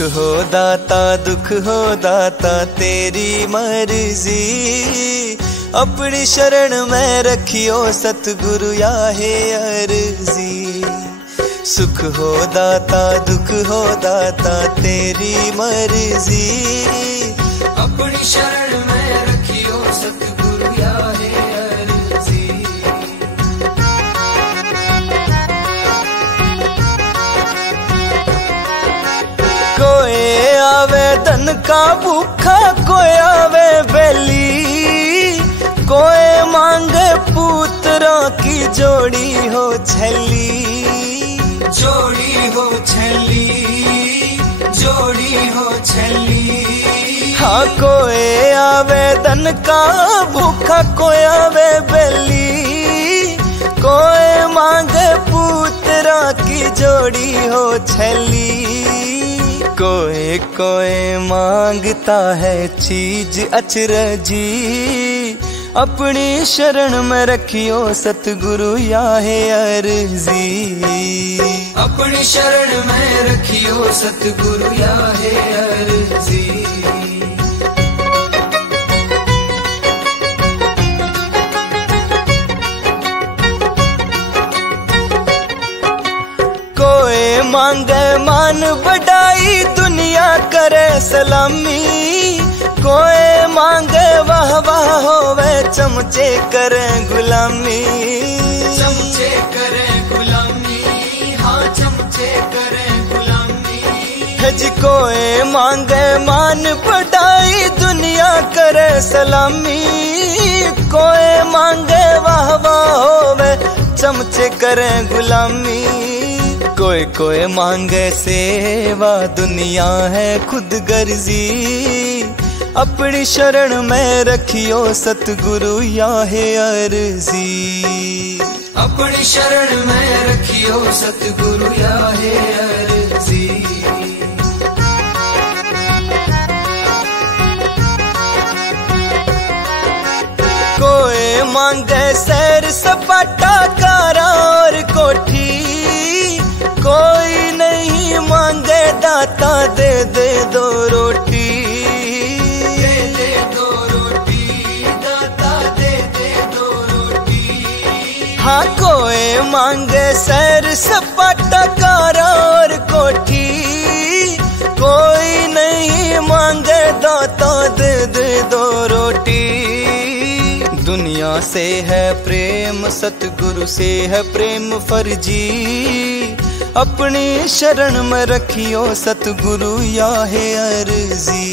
सुख हो दाता दुख हो दाता तेरी मर्जी, अपनी शरण में रखियो सतगुरु या है अर्जी। सुख हो दाता दुख हो दाता तेरी मर्जी, अपनी शरण में रखियो सतगुरु या है अर्जी। कोई आवे धन का भूखा कोई आवे बेली, कोई मांगे पुत्रों की जोड़ी हो छली, जोड़ी हो छली, जोड़ी हो छली। हाँ कोई आवे धन का भूखा कोई आवे बेली, कोई मांगे पुत्रों की जोड़ी हो छली। कोई कोई मांगता है चीज अचरजी, अपनी शरण में रखियो सतगुरु या है अर्जी। अपनी शरण में रखियो सतगुरु या है अर्जी। कोई मांगे मान बढ़ाई दुनिया करे सलामी, कोई मांगे वाह वाह होवे चमचे करे गुलामी, चमचे करे गुलामी, हाँ चमचे करे गुलामी। हज कोई मांगे मान बढ़ाई दुनिया करे सलामी, कोई मांगे वाह वाह होवे चमचे करे गुलामी। कोई कोई मांगे सेवा दुनिया है खुद गर्जी, अपनी शरण में रखियो सतगुरु या है अर्जी। अपनी शरण में रखियो सतगुरु या है अर्जी। कोई मांगे सैर सपाटा कारा और कोठी, कोई नहीं मांगे दाता दे दे दो रोटी, दे दे दो रोटी, दाता दे दे दो रोटी। हाँ कोई मांगे सैर सपाटा कारा और कोठी, कोई नहीं मांगे दाता दे दे दो रोटी। दुनिया से है प्रेम सतगुरु से है प्रेम फर्जी, अपनी शरण में रखियो सतगुरु या है अर्जी।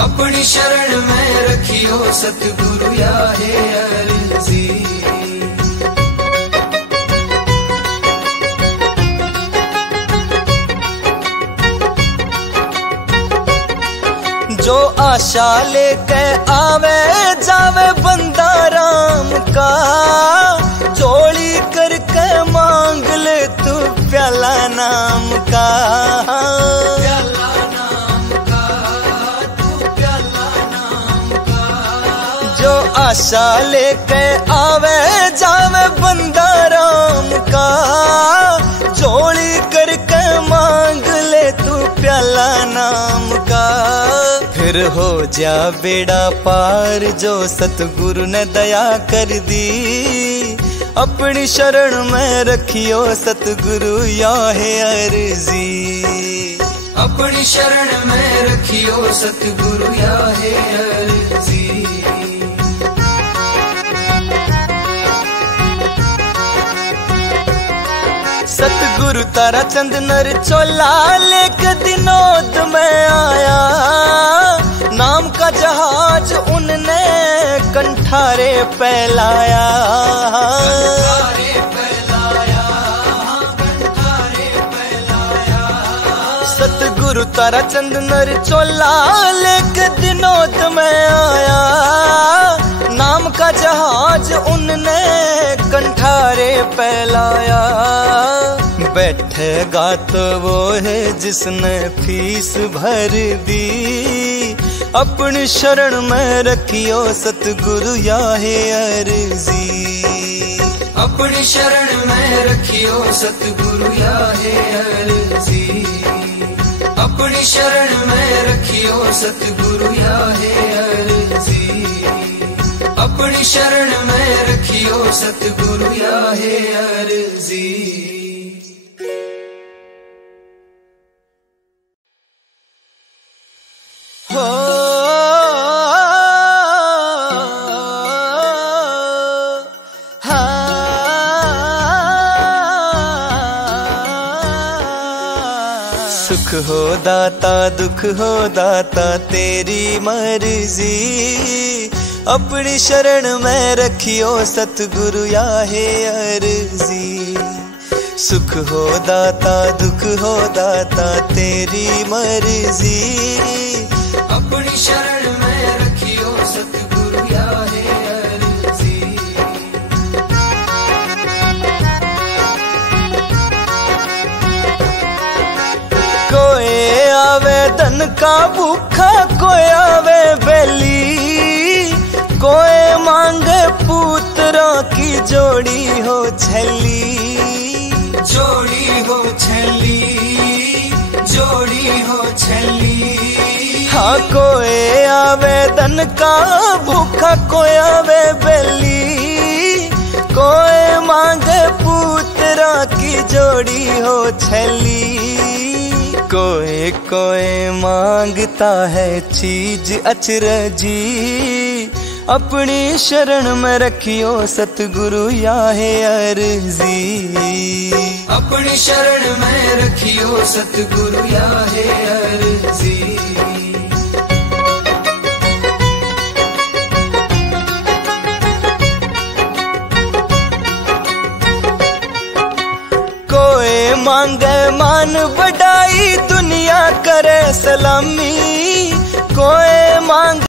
अपनी शरण में रखियो सतगुरु या है अर्जी। जो आशा लेके आवे जावे बंदा राम का, जोड़ी करके मांग ले तू प्याला नाम का, प्याला नाम का, तू प्याला नाम का। जो आशा लेके आवे जावे बंदा राम का, जोड़ी करके मांग ले तू प्याला नाम का। फिर हो जा बेड़ा पार जो सतगुरु ने दया कर दी, अपनी शरण में रखियो सतगुरु या है अर्जी। अपनी शरण में रखियो सतगुरु या है अर्जी। सतगुरु तारा चंद नर चोला लेके दिनोद में आया, नाम का जहाज उनने कंठारे फैलाया, कंठारे फैलाया, कंठारे फैलाया। सतगुरु तारा चंद नर चोला लेके दिनोद में आया, नाम का जहाज उनने कंठारे फैलाया। बैठेगा तो वो है जिसने फीस भर दी, अपनी शरण में रखियो सतगुरु या है अर्जी। अपनी शरण में रखियो सतगुरु या है अर्जी। अपनी शरण में रखियो सतगुरु या है अर्जी, अपनी शरण में रखियो सतगुरु या है अर्जी। हो सुख हो दाता दुख हो दाता तेरी मर्जी, अपनी शरण में रखियो सतगुरु या है अर्जी। सुख हो दाता दुख हो दाता तेरी मर्जी, अपनी शरण में रखियो सतगुरु या है अर्जी। कोई आवे धन का भूखा कोई आवे बेली, कोई मांगे पुत्रों की जोड़ी हो छली, जोड़ी हो छली, जोड़ी हो छली। हाँ कोई आवे धन का भूखा कोई आवे बेली, कोई मांगे पुत्रों की जोड़ी हो छली। कोई कोई मांगता है चीज अचरजी, अपनी शरण में रखियो सतगुरु या है अर्जी। अपनी शरण में रखियो सतगुरु या है अर्जी। कोई मांगे मान बढ़ाई दुनिया करे सलामी, कोई मांग